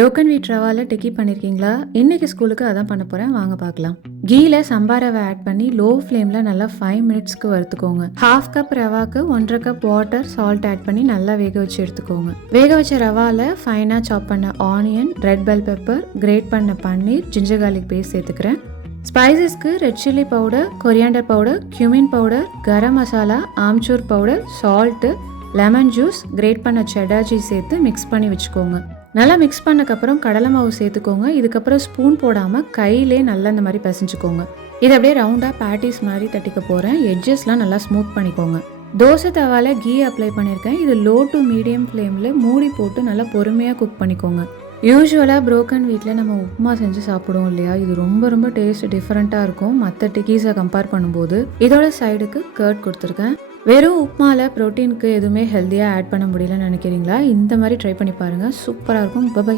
Broken வீட் ரவால டிக்கி பண்ணியிருக்கீங்களா? இன்னைக்கு ஸ்கூலுக்கு அதான் பண்ண போகிறேன், வாங்க பார்க்கலாம். கீல சம்பா ரவை ஆட் பண்ணி லோ ஃப்ளேமில் நல்லா 5 மினிட்ஸ்க்கு வறுத்துக்கோங்க. 1/2 கப் ரவாக்கு 1/2 கப் வாட்டர், சால்ட் ஆட் பண்ணி நல்லா வேக வச்சு எடுத்துக்கோங்க. வேக வச்ச ரவால ஃபைனாக சாப் பண்ண onion, red bell pepper, grate பண்ண பன்னீர், ஜிஞ்சர் கார்லிக் பேஸ்ட் சேர்த்துக்கிறேன். ஸ்பைசஸ்க்கு red chilli powder, coriander powder, cumin powder, garam masala, amchur powder, salt, lemon juice, grate பண்ண செடார் சீஸ் சேர்த்து மிக்ஸ் பண்ணி வச்சுக்கோங்க. நல்லா மிக்ஸ் பண்ணக்கப்புறம் கடலை மாவு சேர்த்துக்கோங்க. இதுக்கப்புறம் ஸ்பூன் போடாமல் கையிலே நல்லா இந்த மாதிரி பிசைஞ்சுக்கோங்க. இதை அப்படியே ரவுண்டாக பேட்டிஸ் மாதிரி தட்டிக்க போகிறேன். எட்ஜஸ்லாம் நல்லா ஸ்மூத் பண்ணிக்கோங்க. தோசை தவால கீ அப்ளை பண்ணியிருக்கேன். இது லோ டு மீடியம் ஃப்ளேமில் மூடி போட்டு நல்லா பொறுமையாக குக் பண்ணிக்கோங்க. யூஸ்வலாக புரோக்கன் வீட்டில் நம்ம உப்புமா செஞ்சு சாப்பிடுவோம் இல்லையா, இது ரொம்ப ரொம்ப டேஸ்ட் டிஃப்ரெண்ட்டாக இருக்கும் மற்ற டிக்கீஸை கம்பேர் பண்ணும்போது. இதோட சைடுக்கு கர்ட் கொடுத்துருக்கேன். வெறும் உப்புமாவில் ப்ரோட்டீனுக்கு எதுவுமே ஹெல்த்தியாக ஆட் பண்ண முடியலன்னு நினைக்கிறீங்களா? இந்த மாதிரி ட்ரை பண்ணி பாருங்கள், சூப்பராக இருக்கும். பை.